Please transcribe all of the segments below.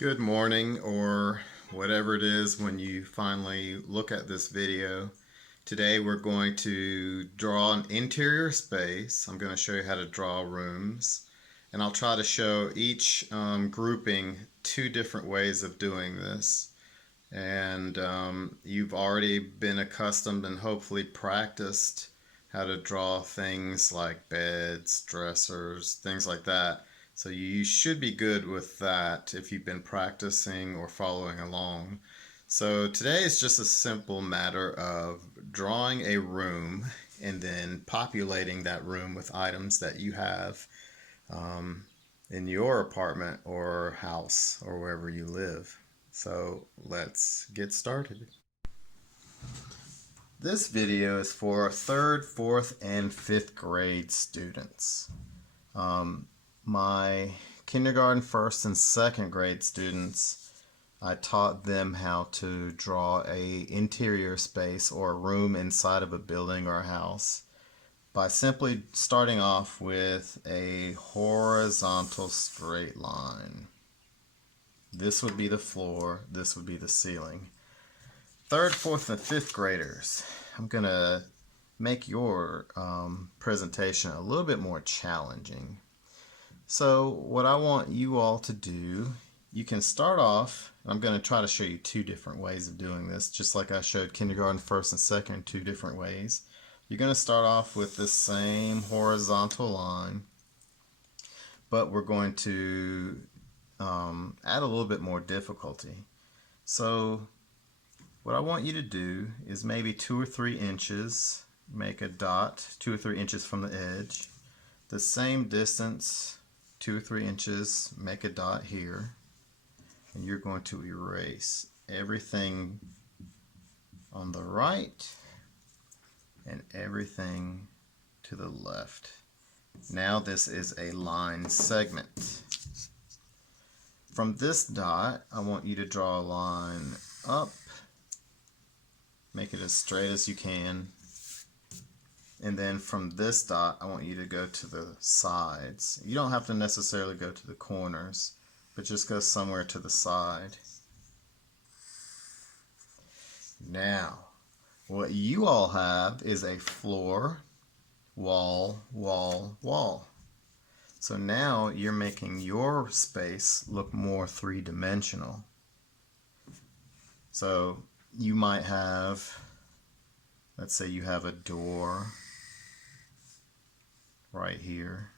Good morning, or whatever it is when you finally look at this video. Today we're going to draw an interior space. I'm going to show you how to draw rooms, and I'll try to show each grouping two different ways of doing this. And you've already been accustomed and hopefully practiced how to draw things like beds, dressers, things like that. So you should be good with that if you've been practicing or following along. So today is just a simple matter of drawing a room and then populating that room with items that you have um, in your apartment or house or wherever you live. So let's get started. This video is for third, fourth, and fifth grade students. My kindergarten, first, and second grade students, I taught them how to draw a interior space or a room inside of a building or a house by simply starting off with a horizontal straight line. This would be the floor, this would be the ceiling. Third, fourth, and fifth graders, I'm going to make your presentation a little bit more challenging. So what I want you all to do, you can start off, I'm going to try to show you two different ways of doing this, just like I showed kindergarten, first, and second, two different ways. You're going to start off with the same horizontal line, but we're going to add a little bit more difficulty. So what I want you to do is maybe 2 or 3 inches, make a dot 2 or 3 inches from the edge. The same distance, 2 or 3 inches, make a dot here. And you're going to erase everything on the right and everything to the left. Now this is a line segment. From this dot, I want you to draw a line up. Make it as straight as you can. And then from this dot, I want you to go to the sides. You don't have to necessarily go to the corners, but just go somewhere to the side. Now, what you all have is a floor, wall, wall, wall. So now you're making your space look more three-dimensional. So you might have, let's say you have a door right here,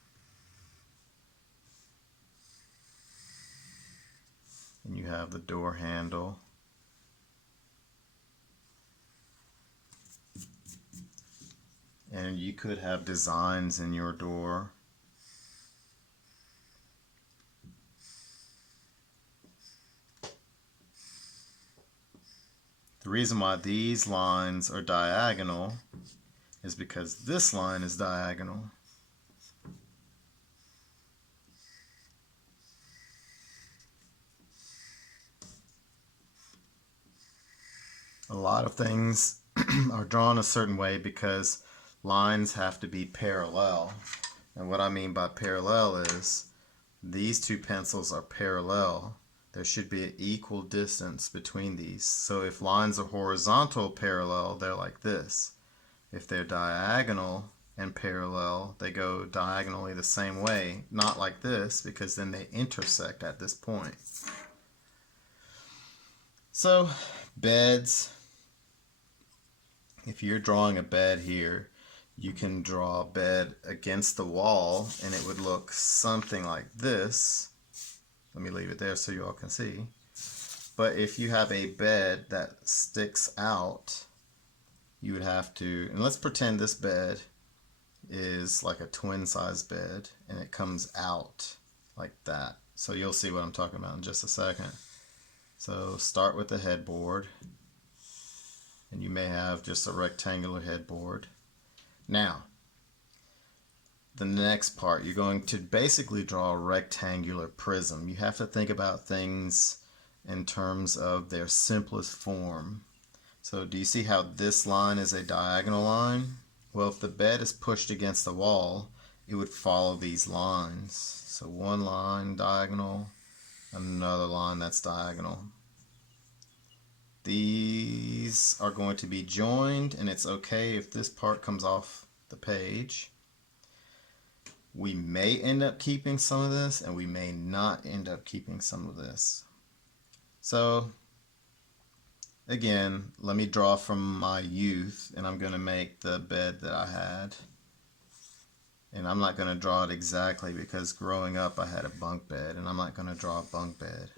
and you have the door handle, and you could have designs in your door. The reason why these lines are diagonal is because this line is diagonal. A lot of things are drawn a certain way because lines have to be parallel. And what I mean by parallel is these two pencils are parallel. There should be an equal distance between these. So if lines are horizontal parallel, they're like this. If they're diagonal and parallel, they go diagonally the same way, not like this, because then they intersect at this point. So beds, if you're drawing a bed here, you can draw a bed against the wall and it would look something like this. Let me leave it there so you all can see. But if you have a bed that sticks out, you would have to, and let's pretend this bed is like a twin size bed and it comes out like that. So you'll see what I'm talking about in just a second. So start with the headboard, and you may have just a rectangular headboard. Now, the next part, you're going to basically draw a rectangular prism. You have to think about things in terms of their simplest form. So do you see how this line is a diagonal line? Well, if the bed is pushed against the wall, it would follow these lines. So one line diagonal, another line that's diagonal. These are going to be joined, and it's okay if this part comes off the page. We may end up keeping some of this, and we may not end up keeping some of this. So again, let me draw from my youth, and I'm going to make the bed that I had. And I'm not going to draw it exactly because growing up I had a bunk bed, and I'm not going to draw a bunk bed.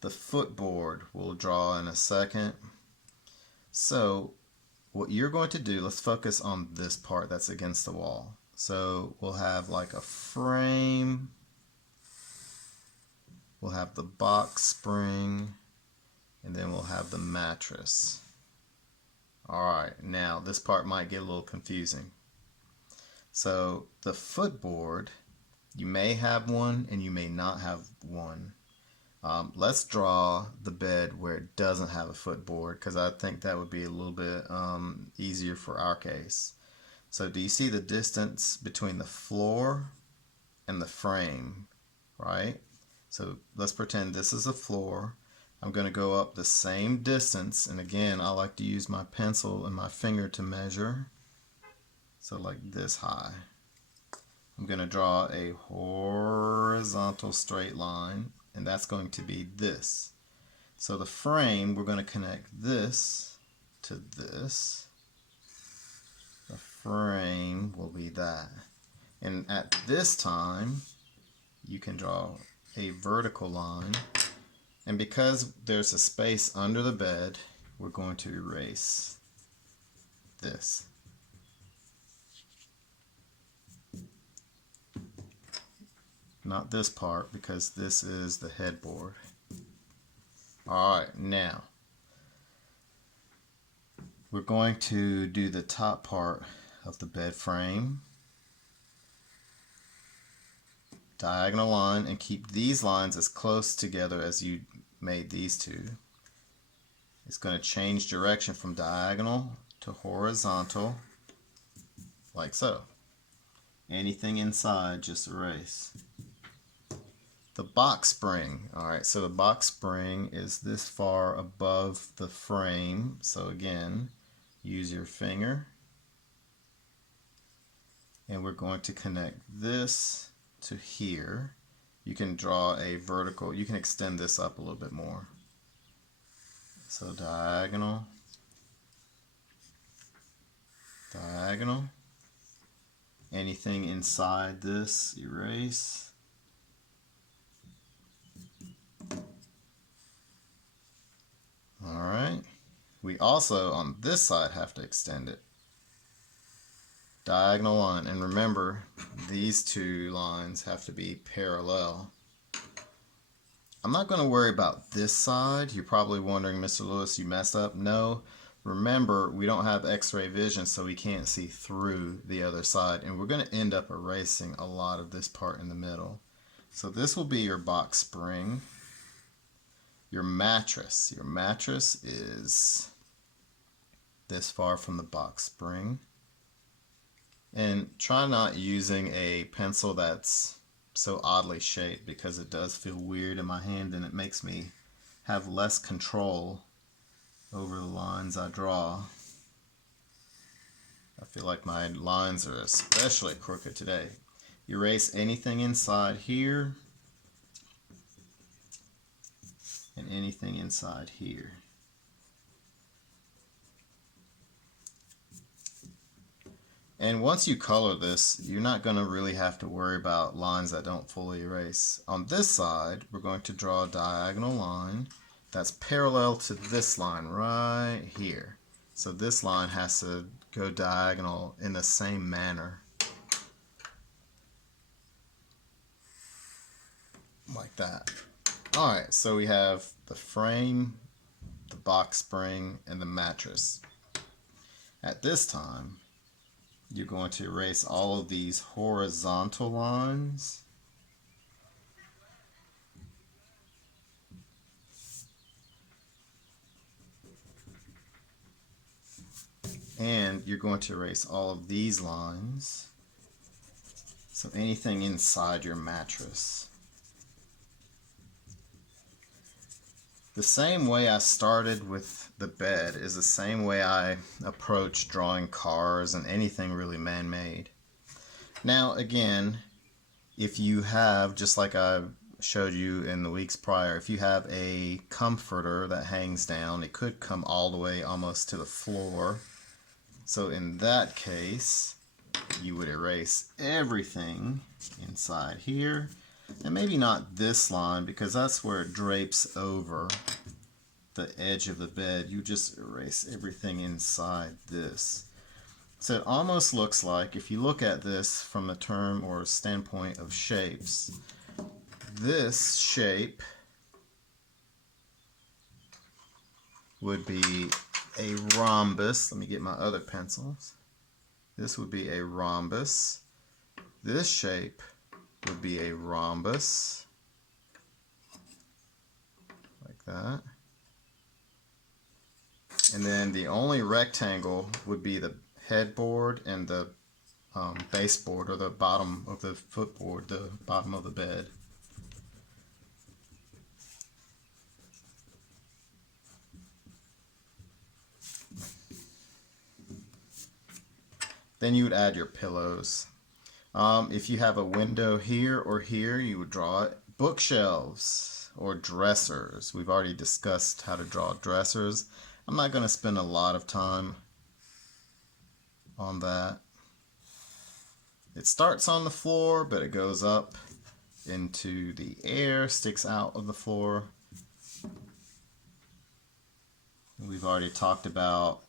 The footboard we'll draw in a second. So what you're going to do, let's focus on this part that's against the wall. So we'll have like a frame, we'll have the box spring, and then we'll have the mattress. Alright, now this part might get a little confusing. So the footboard, you may have one and you may not have one. Let's draw the bed where it doesn't have a footboard, because I think that would be a little bit easier for our case. So do you see the distance between the floor and the frame, right? So let's pretend this is a floor. I'm going to go up the same distance, and again I like to use my pencil and my finger to measure. So like this high. I'm going to draw a horizontal straight line, and that's going to be this. So the frame, we're going to connect this to this. The frame will be that. And at this time, you can draw a vertical line. And because there's a space under the bed, we're going to erase this. Not this part, because this is the headboard. Alright, now we're going to do the top part of the bed frame. Diagonal line, and keep these lines as close together as you made these two. It's going to change direction from diagonal to horizontal, like so. Anything inside, just erase. The box spring. Alright, so the box spring is this far above the frame. So again, use your finger. And we're going to connect this to here. You can draw a vertical, you can extend this up a little bit more. So diagonal, diagonal. Anything inside this, erase. Alright, we also on this side have to extend it. Diagonal line, and remember these two lines have to be parallel. I'm not going to worry about this side. You're probably wondering, Mr. Lewis, you messed up. No, remember we don't have x-ray vision, so we can't see through the other side, and we're going to end up erasing a lot of this part in the middle. So this will be your box spring. Your mattress is this far from the box spring. And try not using a pencil that's so oddly shaped, because it does feel weird in my hand and it makes me have less control over the lines I draw. I feel like my lines are especially crooked today. Erase anything inside here and anything inside here. And once you color this, you're not going to really have to worry about lines that don't fully erase. On this side, we're going to draw a diagonal line that's parallel to this line right here. So this line has to go diagonal in the same manner. Like that. Alright, so we have the frame, the box spring, and the mattress. At this time, you're going to erase all of these horizontal lines. And you're going to erase all of these lines. So anything inside your mattress. The same way I started with the bed is the same way I approach drawing cars and anything really man-made. Now again, if you have, just like I showed you in the weeks prior, if you have a comforter that hangs down, it could come all the way almost to the floor. So in that case, you would erase everything inside here. And maybe not this line because that's where it drapes over the edge of the bed. You just erase everything inside this. So it almost looks like, if you look at this from a term or a standpoint of shapes, this shape would be a rhombus. Let me get my other pencils. This would be a rhombus. This shape would be a rhombus, like that. And then the only rectangle would be the headboard and the baseboard, or the bottom of the footboard, the bottom of the bed. Then you would add your pillows. If you have a window here or here, you would draw bookshelves or dressers. We've already discussed how to draw dressers. I'm not going to spend a lot of time on that. It starts on the floor, but it goes up into the air, sticks out of the floor. We've already talked about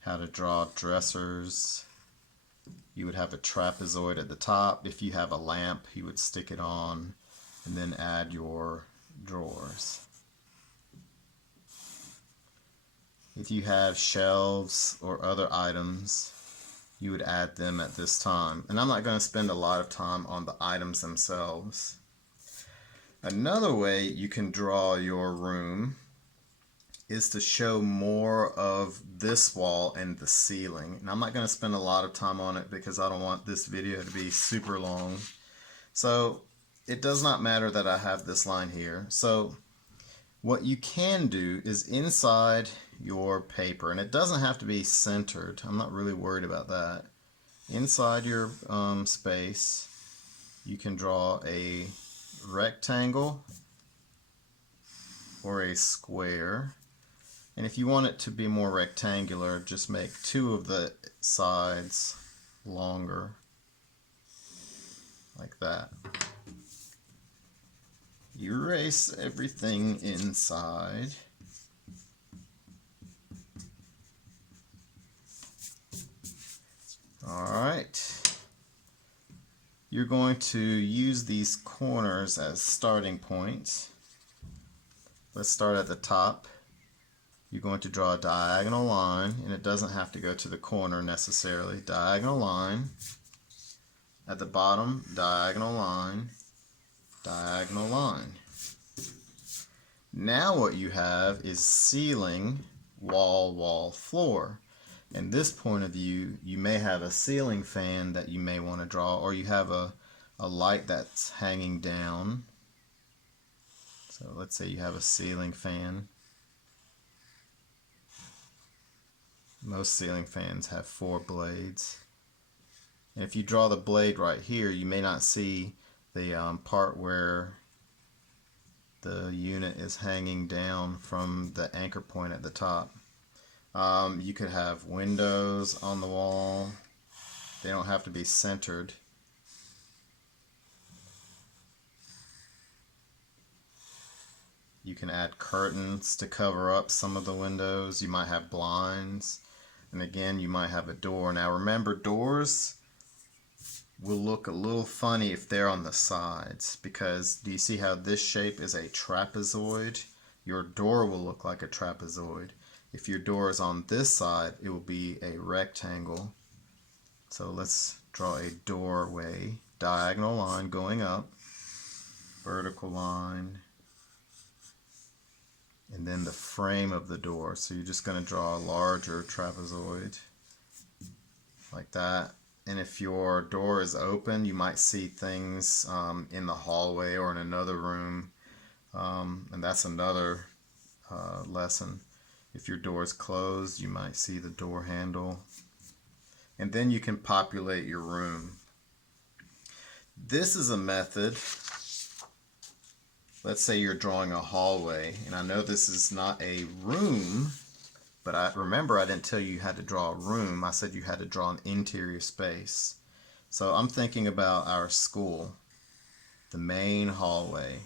how to draw dressers. You would have a trapezoid at the top. If you have a lamp, you would stick it on and then add your drawers. If you have shelves or other items, you would add them at this time. And I'm not going to spend a lot of time on the items themselves. Another way you can draw your room is to show more of this wall and the ceiling. And I'm not going to spend a lot of time on it because I don't want this video to be super long. So it does not matter that I have this line here. So what you can do is inside your paper, and it doesn't have to be centered. I'm not really worried about that. Inside your space, you can draw a rectangle or a square. And if you want it to be more rectangular, just make two of the sides longer, like that. Erase everything inside. Alright. You're going to use these corners as starting points. Let's start at the top. You're going to draw a diagonal line, and it doesn't have to go to the corner necessarily. Diagonal line. At the bottom, diagonal line, diagonal line. Now what you have is ceiling, wall, wall, floor. In this point of view, you may have a ceiling fan that you may want to draw, or you have a light that's hanging down. So let's say you have a ceiling fan. Most ceiling fans have 4 blades. And if you draw the blade right here, you may not see the part where the unit is hanging down from the anchor point at the top. You could have windows on the wall. They don't have to be centered. You can add curtains to cover up some of the windows. You might have blinds. And again, you might have a door. Now remember, doors will look a little funny if they're on the sides, because do you see how this shape is a trapezoid? Your door will look like a trapezoid. If your door is on this side, it will be a rectangle. So let's draw a doorway. Diagonal line going up, vertical line, and then the frame of the door. So you're just going to draw a larger trapezoid like that. And if your door is open, you might see things in the hallway or in another room, and that's another lesson. If your door is closed, you might see the door handle. And then you can populate your room. This is a method. Let's say you're drawing a hallway, and I know this is not a room, but I didn't tell you had to draw a room. I said you had to draw an interior space. So I'm thinking about our school, the main hallway.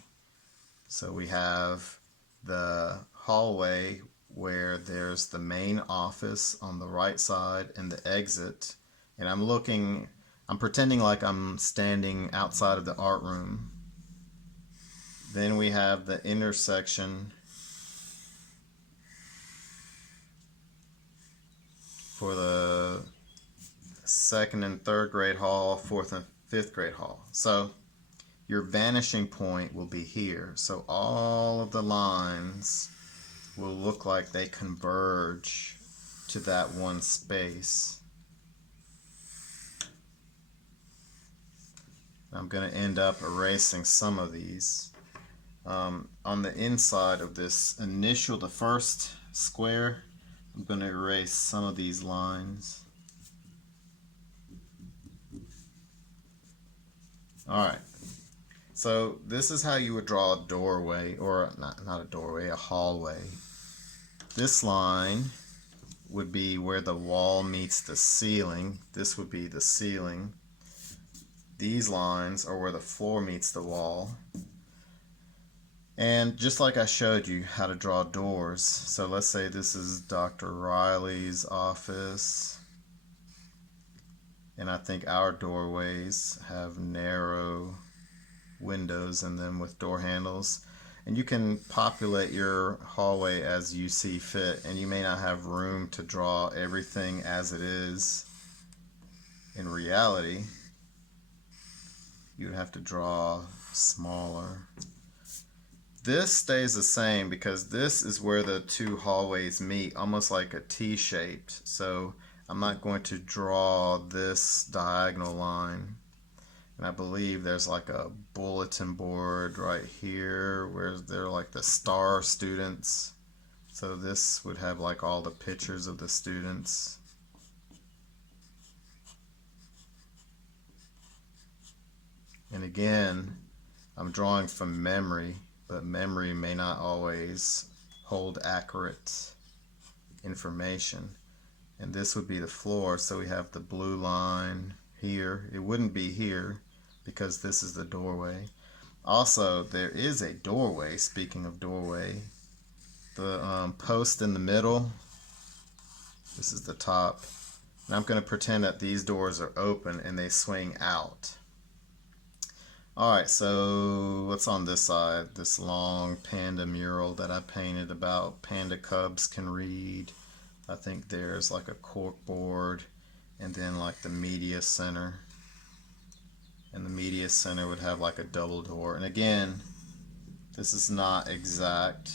So we have the hallway where there's the main office on the right side and the exit. And I'm pretending like I'm standing outside of the art room. Then we have the intersection for the second and third grade hall, fourth and fifth grade hall. So your vanishing point will be here. So all of the lines will look like they converge to that one space. I'm going to end up erasing some of these. On the inside of this the first square, I'm going to erase some of these lines. Alright, so this is how you would draw a doorway, or not a doorway, a hallway. This line would be where the wall meets the ceiling. This would be the ceiling. These lines are where the floor meets the wall. And just like I showed you how to draw doors, so let's say this is Dr. Riley's office, and I think our doorways have narrow windows in them with door handles. And you can populate your hallway as you see fit, and you may not have room to draw everything as it is in reality. You would have to draw smaller. This stays the same because this is where the two hallways meet, almost like a T-shaped. So I'm not going to draw this diagonal line. And I believe there's like a bulletin board right here where they're like the star students. So this would have like all the pictures of the students. And again, I'm drawing from memory, but memory may not always hold accurate information. And this would be the floor, so we have the blue line here. It wouldn't be here because this is the doorway. Also, there is a doorway, speaking of doorway. The post in the middle, this is the top. And I'm going to pretend that these doors are open and they swing out. Alright, so what's on this side? This long panda mural that I painted about panda cubs can read. I think there's like a cork board and then like the media center. And the media center would have like a double door. And again, this is not exact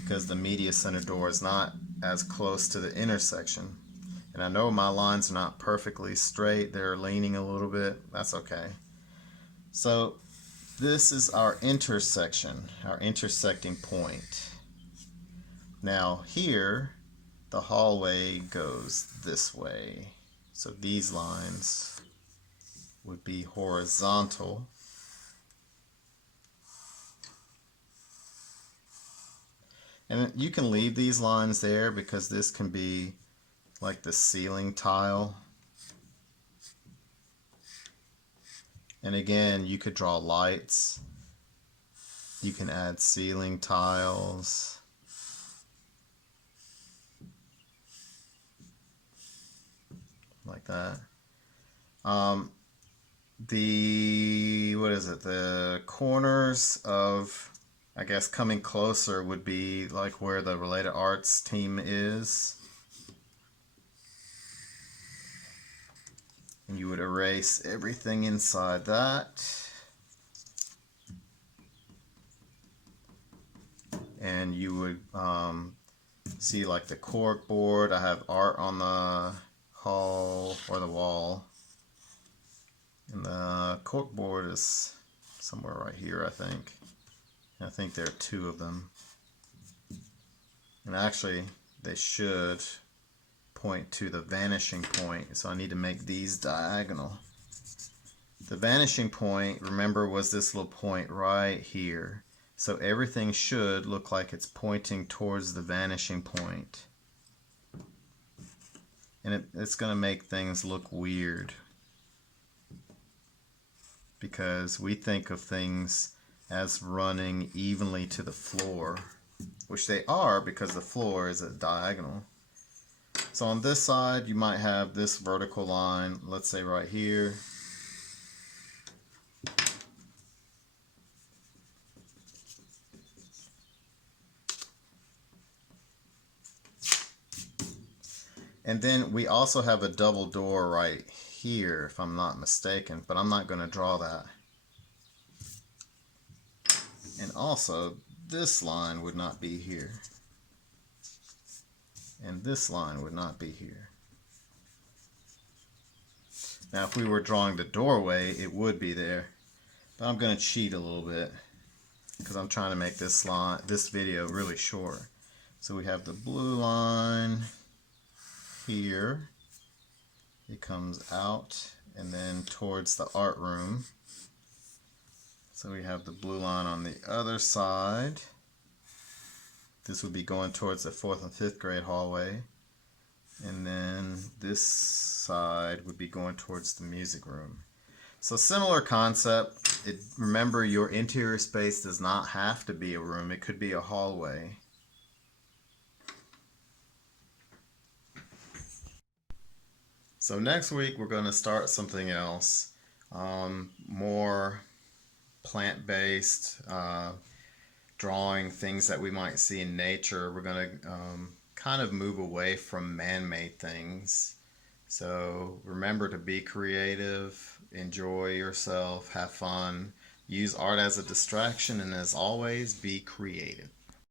because the media center door is not as close to the intersection. And I know my lines are not perfectly straight. They're leaning a little bit. That's okay. So this is our intersection, our intersecting point. Now here, the hallway goes this way. So these lines would be horizontal. And you can leave these lines there because this can be like the ceiling tile. And again, you could draw lights. You can add ceiling tiles. Like that. The corners of, I guess, coming closer would be like where the Related Arts team is. And you would erase everything inside that. And you would see like the cork board. I have art on the hall or the wall. And the cork board is somewhere right here, I think. I think there are two of them. And actually, they should point to the vanishing point, so I need to make these diagonal. The vanishing point, remember, was this little point right here. So everything should look like it's pointing towards the vanishing point. And it's going to make things look weird because we think of things as running evenly to the floor, which they are because the floor is a diagonal. So on this side, you might have this vertical line, let's say right here. And then we also have a double door right here, if I'm not mistaken, but I'm not going to draw that. And also, this line would not be here. And this line would not be here. Now, if we were drawing the doorway, it would be there. But I'm going to cheat a little bit because I'm trying to make this video really short. So we have the blue line here. It comes out and then towards the art room. So we have the blue line on the other side. This would be going towards the 4th and 5th grade hallway. And then this side would be going towards the music room. So similar concept. Remember, your interior space does not have to be a room. It could be a hallway. So next week we're going to start something else, more plant-based, drawing things that we might see in nature. We're going to kind of move away from man-made things. So remember to be creative, enjoy yourself, have fun, use art as a distraction, and as always, be creative.